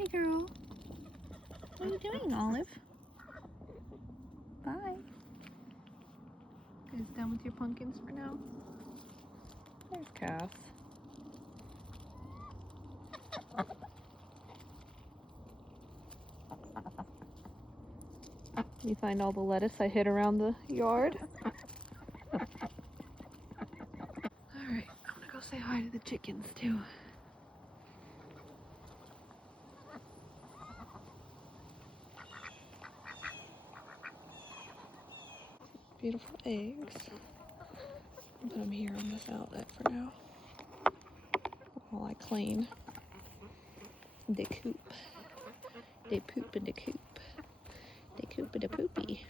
Pretty girl. What are you doing, Olive? Bye. You guys done with your pumpkins for now? There's Cass. You find all the lettuce I hid around the yard? Alright, I'm gonna go say hi to the chickens too. Beautiful eggs. I'll put them here on this outlet for now while I clean the coop. They poop in the coop. They coop in the poopy.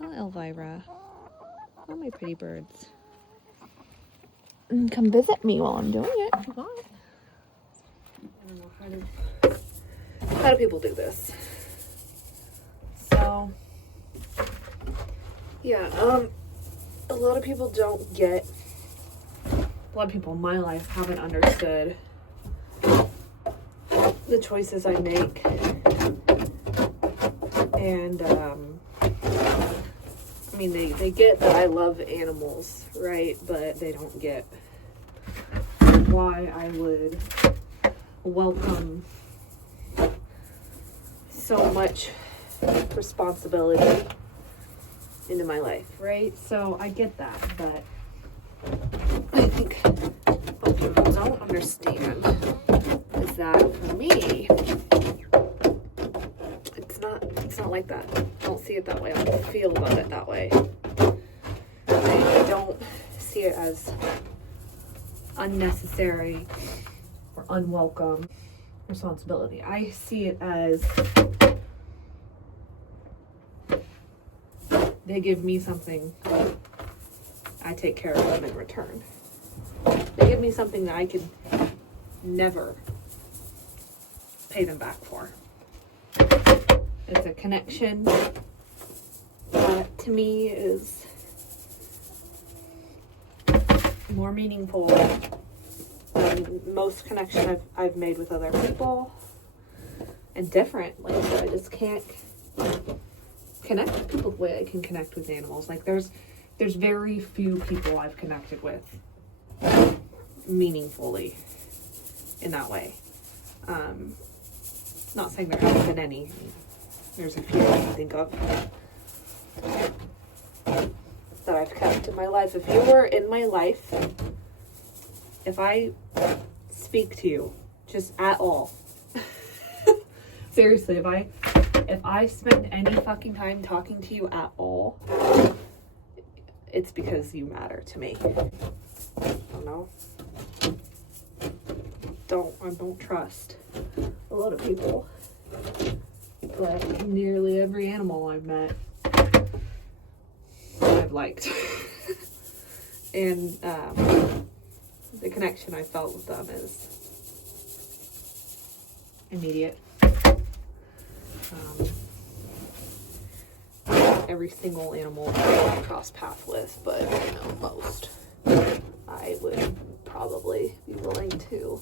Oh, Elvira. Oh, my pretty birds. Come visit me while I'm doing it if you want. I don't know how do people do this? So, yeah, a lot of people don't get, a lot of people in my life haven't understood the choices I make. And, I mean, they get that I love animals, right? But they don't get why I would welcome so much responsibility into my life, right? So I get that, but I think what people don't understand is that for me, it's not like that. I don't see it that way. I don't feel about it that way. I don't see it as unnecessary or unwelcome responsibility. I see it as they give me something, I take care of them in return. They give me something that I could never pay them back for. It's a connection that to me is more meaningful than most connection I've made with other people, and different. Like, I just can't connect with people the way I can connect with animals. Like, there's very few people I've connected with meaningfully in that way. Not saying there haven't been any. There's a few I can think of that I've kept in my life. If you were in my life, if I speak to you just at all, seriously, if I spend any fucking time talking to you at all, it's because you matter to me. I don't know. I don't trust a lot of people. But nearly every animal I've met, I've liked. And the connection I felt with them is immediate. Every single animal I cross paths with, but most, I would probably be willing to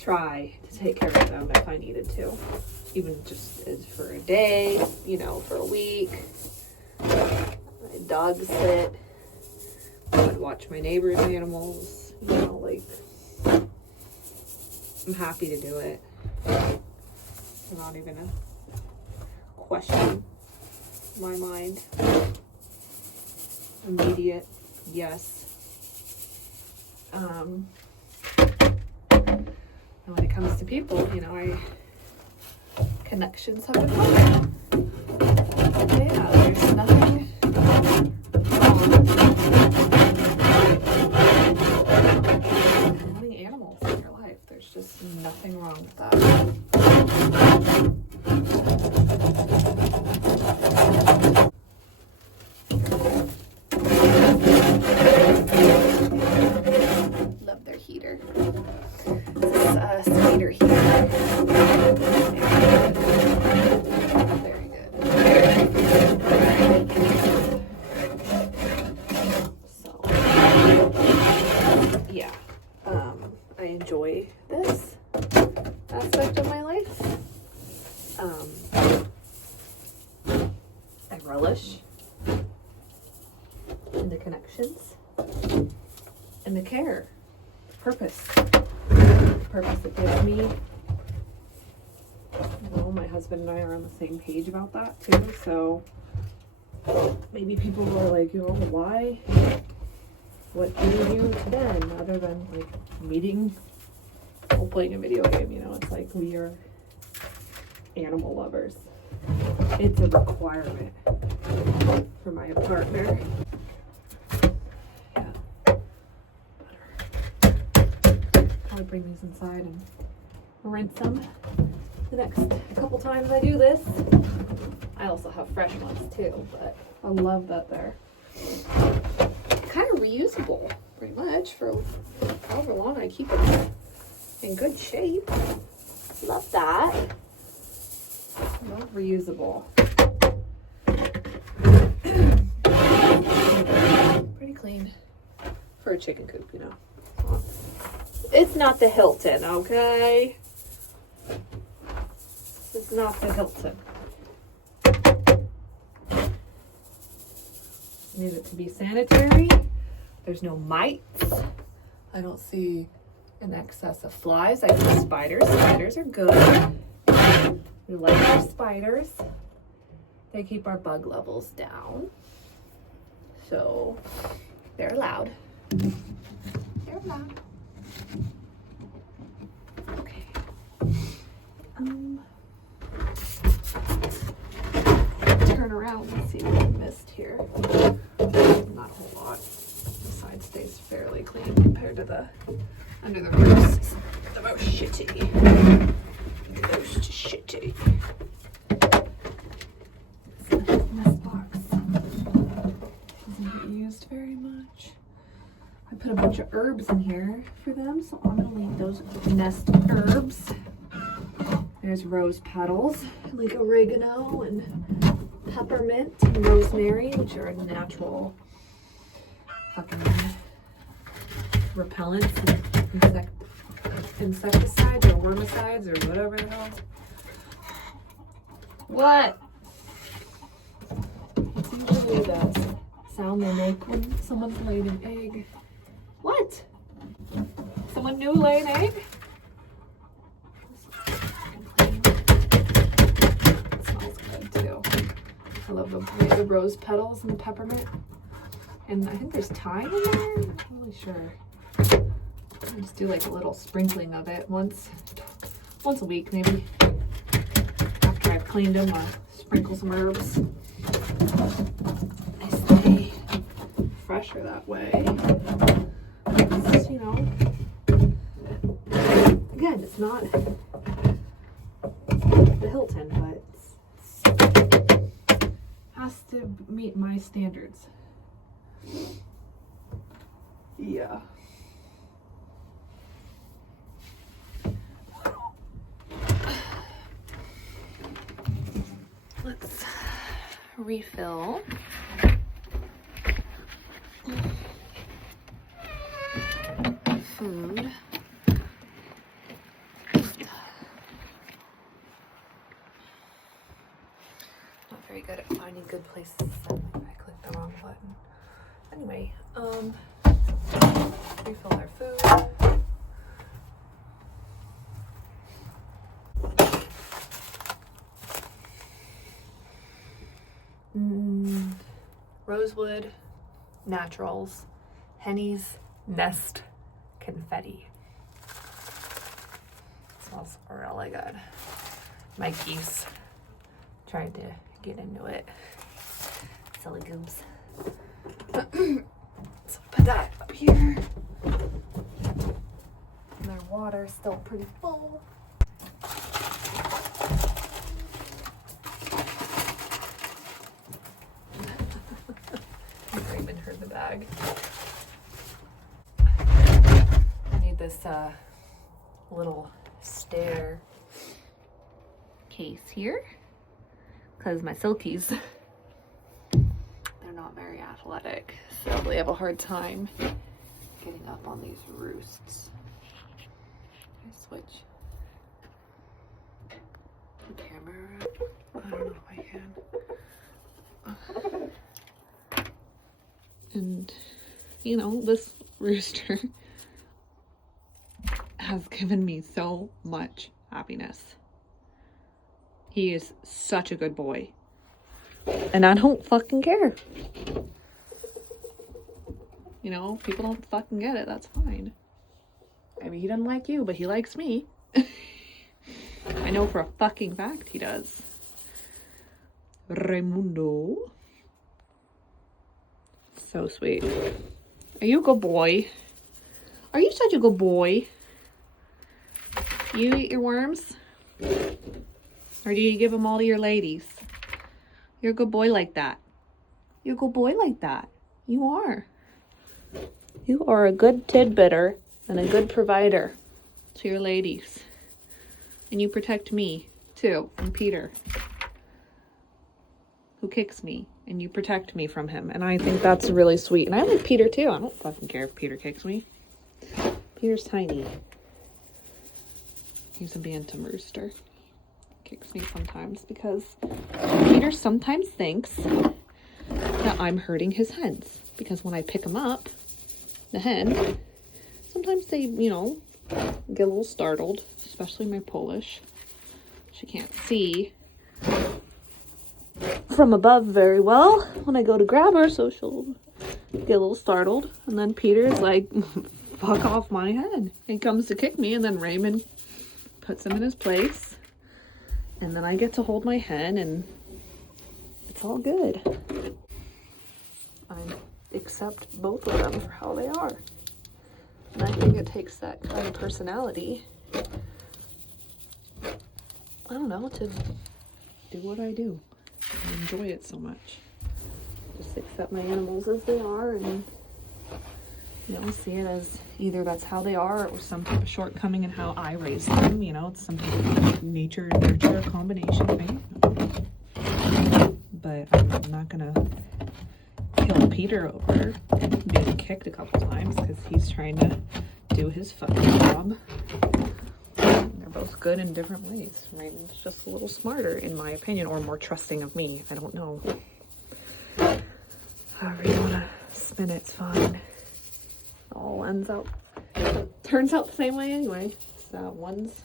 try to take care of them if I needed to. Even just as for a day, for a week. I'd dog sit. I'd watch my neighbor's animals. I'm happy to do it. Not even a question in my mind. Immediate, yes. And when it comes to people, connections have been fun. Yeah, there's nothing wrong having animals in your life. There's just nothing wrong with that. Love their heater. This is a cedar heater. Very good. So, yeah, I enjoy this aspect of my life. purpose it gives me. You know, my husband and I are on the same page about that too, so maybe people are like, you know, why? What do you do then other than like meeting or playing a video game? You know, it's like we are animal lovers. It's a requirement for my partner. Yeah. Probably bring these inside and rinse them the next couple times I do this. I also have fresh ones too, but I love that they're kind of reusable pretty much for however long I keep it in good shape. Love that. Love reusable. Pretty clean for a chicken coop, you know. It's not the Hilton, okay? It's not the Hilton. Need it to be sanitary. There's no mites. I don't see an excess of flies. I see spiders. Spiders are good. We like our spiders. They keep our bug levels down. So they're allowed. They're allowed. Okay. Turn around and see what I missed here. Not a whole lot. The side stays fairly clean compared to the under the roofs. The most shitty. The most shitty. This box doesn't get used very much. I put a bunch of herbs in here for them, so I'm gonna leave those nest herbs. There's rose petals, like oregano and peppermint and rosemary, which are natural fucking repellents, insecticides or wormicides or whatever the hell. What? It's usually the sound they make when someone's laid an egg. What? Someone new lay an egg? It smells good too. I love the rose petals and the peppermint. And I think there's thyme in there. I'm not really sure. I just do like a little sprinkling of it once a week maybe. After I've cleaned them, I'll sprinkle some herbs. I stay fresher that way. It's just, you know, again, it's not the Hilton, but it has to meet my standards. Yeah. Let's refill. Food. Not very good at finding good places to send. I clicked the wrong button. Anyway, refill our food. Rosewood Naturals Henny's Nest Confetti. It smells really good. My geese tried to get into it. Silly goobs. So put that up here. And their water's still pretty full. Raymond heard the bag. I need this little stair case here because my silkies, they're not very athletic, so they have a hard time getting up on these roosts. I switch the camera around. I don't know if I can. And you know, this rooster has given me so much happiness. He is such a good boy. And I don't fucking care. You know, people don't fucking get it. That's fine. I mean, he doesn't like you, but he likes me. I know for a fucking fact he does. Raimundo. So sweet. Are you a good boy? Are you such a good boy? You eat your worms? Or do you give them all to your ladies? You're a good boy like that. You're a good boy like that. You are. You are a good tidbitter and a good provider to your ladies. And you protect me, too, and Peter, who kicks me, and you protect me from him. And I think that's really sweet. And I like Peter, too. I don't fucking care if Peter kicks me. Peter's tiny. He's a bantam rooster. Kicks me sometimes because Peter sometimes thinks that I'm hurting his hens. Because when I pick him up, the hen, sometimes they, you know, get a little startled, especially my Polish. She can't see from above very well when I go to grab her, so she'll get a little startled. And then Peter's like, fuck off my head. He comes to kick me, and then Raymond puts him in his place. And then I get to hold my hen, and it's all good. I accept both of them for how they are. And I think it takes that kind of personality, I don't know, to do what I do. I enjoy it so much. Just accept my animals as they are and, you know, see it as either that's how they are or some type of shortcoming in how I raise them. You know, it's some type of nature and nurture combination thing. But I'm not gonna kill Peter over being kicked a couple times because he's trying to do his fucking job. They're both good in different ways. Raymond's just a little smarter, in my opinion, or more trusting of me. I don't know. However you want to spin it, it's fine. It all ends up, turns out the same way anyway. So one's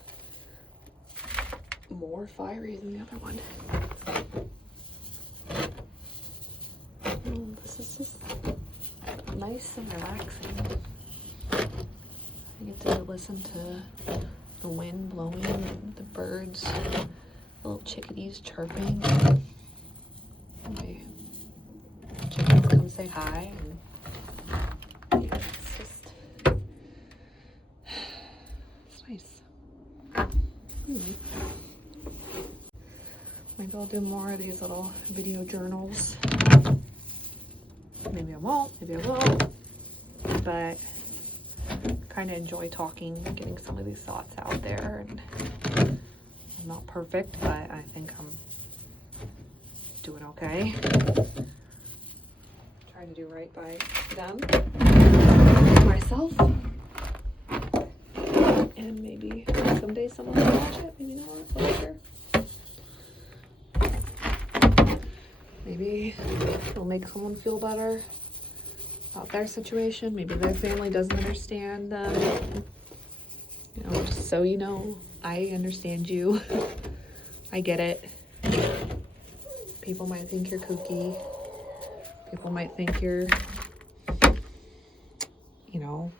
more fiery than the other one. This is just nice and relaxing. I get to listen to the wind blowing and the birds, the little chickadees chirping. My chickens come say hi, and it's just, it's nice. Maybe I'll do more of these little video journals. Maybe I won't, maybe I will, but kind of enjoy talking, getting some of these thoughts out there. And I'm not perfect, but I think I'm doing okay. Trying to do right by them, myself, and maybe someday someone will watch it, maybe not, later. Maybe it'll make someone feel better about their situation. Maybe their family doesn't understand them. You know, just so you know, I understand you. I get it. People might think you're kooky. People might think you're, you know,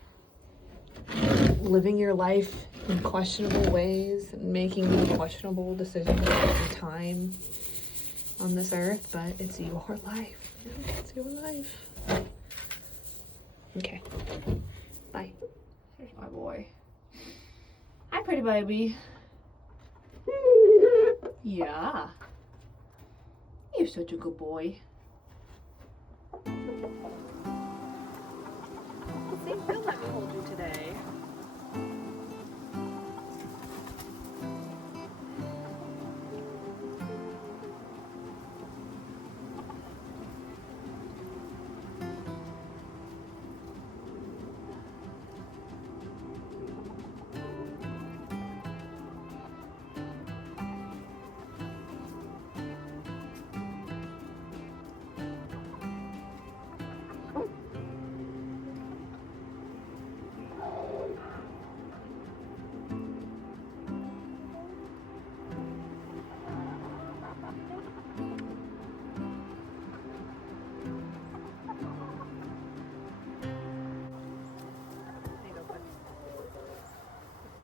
living your life in questionable ways and making questionable decisions every time on this earth, but it's your life. It's your life. Okay. Bye. Here's my boy. Hi, pretty baby. Yeah. You're such a good boy. Let's see, he'll let me hold you today.